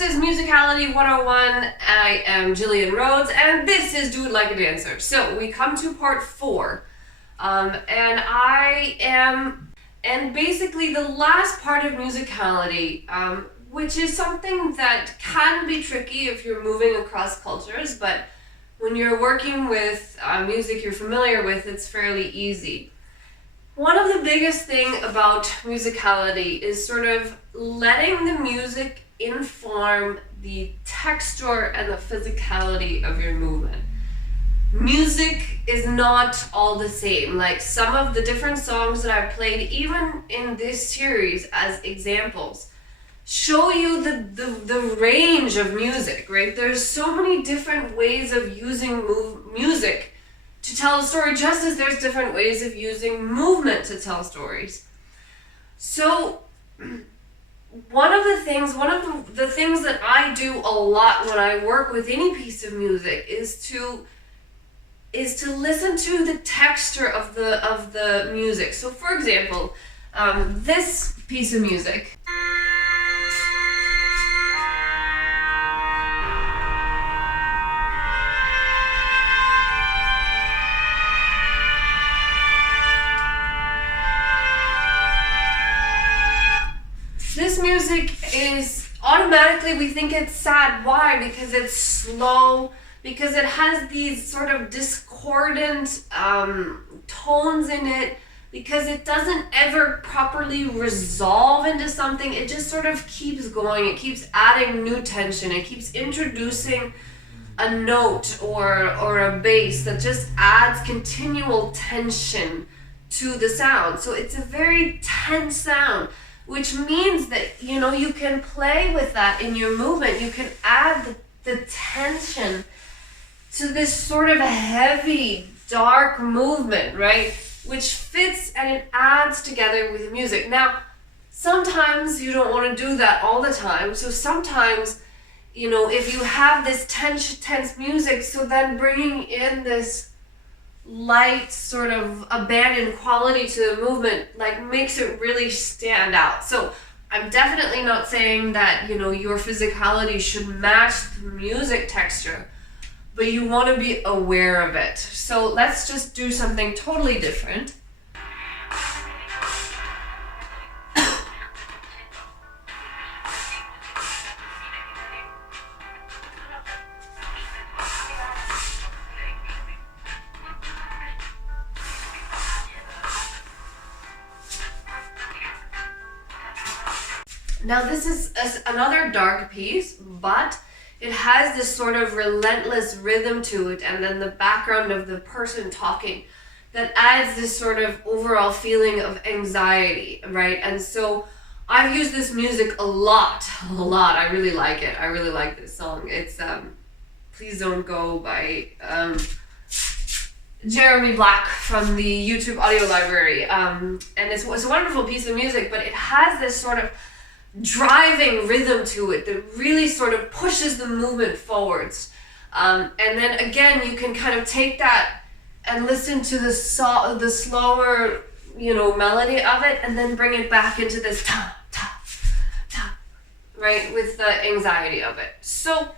this is Musicality 101. I am Gillian Rhodes, and this is Do It Like a Dancer. So we come to part 4, and basically the last part of musicality, which is something that can be tricky if you're moving across cultures, but when you're working with music you're familiar with, it's fairly easy. One of the biggest thing about musicality is sort of letting the music inform the texture and the physicality of your movement. Music is not all the same. Like some of the different songs that I've played, even in this series as examples, show you the range of music, right? There's so many different ways of using music to tell a story, just as there's different ways of using movement to tell stories. So one of the things that I do a lot when I work with any piece of music is to listen to the texture of the music. So for example, this piece of music. This music is automatically, we think it's sad. Why? Because it's slow, because it has these sort of discordant tones in it, because it doesn't ever properly resolve into something. It just sort of keeps going. It keeps adding new tension. It keeps introducing a note or a bass that just adds continual tension to the sound. So it's a very tense sound, which means that, you can play with that in your movement. You can add the tension to this sort of heavy, dark movement, right? Which fits and it adds together with the music. Now, sometimes you don't want to do that all the time. So sometimes, if you have this tense music, so then bringing in this light sort of abandoned quality to the movement makes it really stand out. So I'm definitely not saying that your physicality should match the music texture, but you want to be aware of it. So let's just do something totally different. Now this is another dark piece, but it has this sort of relentless rhythm to it, and then the background of the person talking that adds this sort of overall feeling of anxiety, right? And so I've used this music a lot. I really like it. I really like this song. It's Please Don't Go by Jeremy Black from the YouTube audio library. And it's a wonderful piece of music, but it has this sort of driving rhythm to it that really sort of pushes the movement forwards. And then again, you can kind of take that and listen to the slower, melody of it, and then bring it back into this ta, ta, ta, right, with the anxiety of it. So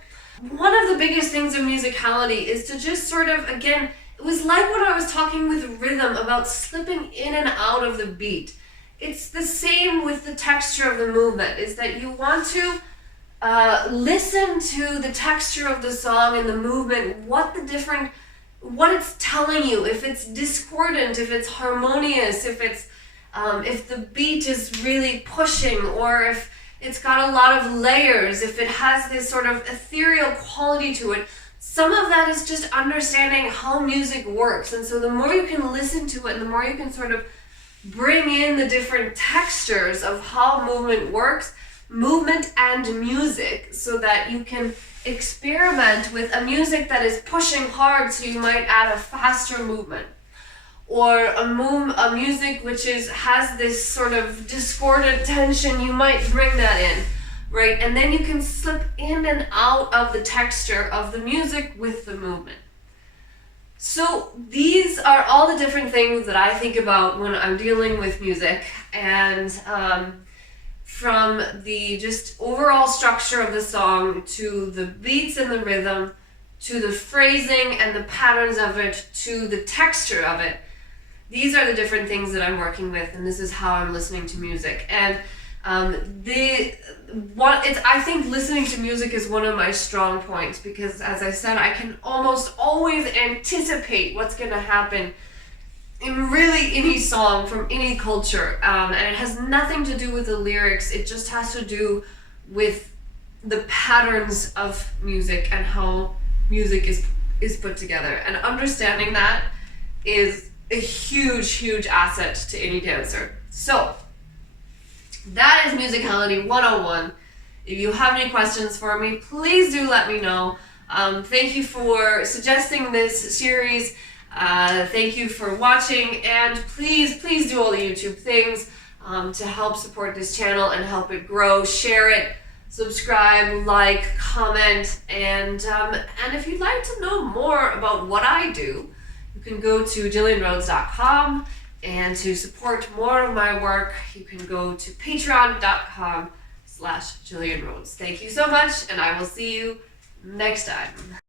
one of the biggest things of musicality is to just sort of, again, it was like when I was talking with rhythm about slipping in and out of the beat. It's the same with the texture of the movement, is that you want to listen to the texture of the song and the movement, what it's telling you, if it's discordant, if it's harmonious, if the beat is really pushing, or if it's got a lot of layers, if it has this sort of ethereal quality to it. Some of that is just understanding how music works. And so the more you can listen to it, and the more you can sort of bring in the different textures of how movement works, movement and music, so that you can experiment with a music that is pushing hard, so you might add a faster movement, or a music which has this sort of discordant tension, you might bring that in, right? And then you can slip in and out of the texture of the music with the movement. So these are all the different things that I think about when I'm dealing with music, and from the just overall structure of the song to the beats and the rhythm to the phrasing and the patterns of it to the texture of it. These are the different things that I'm working with, and this is how I'm listening to music. And I think listening to music is one of my strong points, because as I said, I can almost always anticipate what's going to happen in really any song from any culture, and it has nothing to do with the lyrics. It just has to do with the patterns of music and how music is put together, and understanding that is a huge asset to any dancer. So that is Musicality 101. If you have any questions for me, please do let me know. Thank you for suggesting this series. Thank you for watching, and please do all the YouTube things to help support this channel and help it grow. Share it, subscribe, like, comment, and if you'd like to know more about what I do, you can go to GillianRhodes.com, and to support more of my work, you can go to patreon.com/GillianRhodes. Thank you so much, and I will see you next time.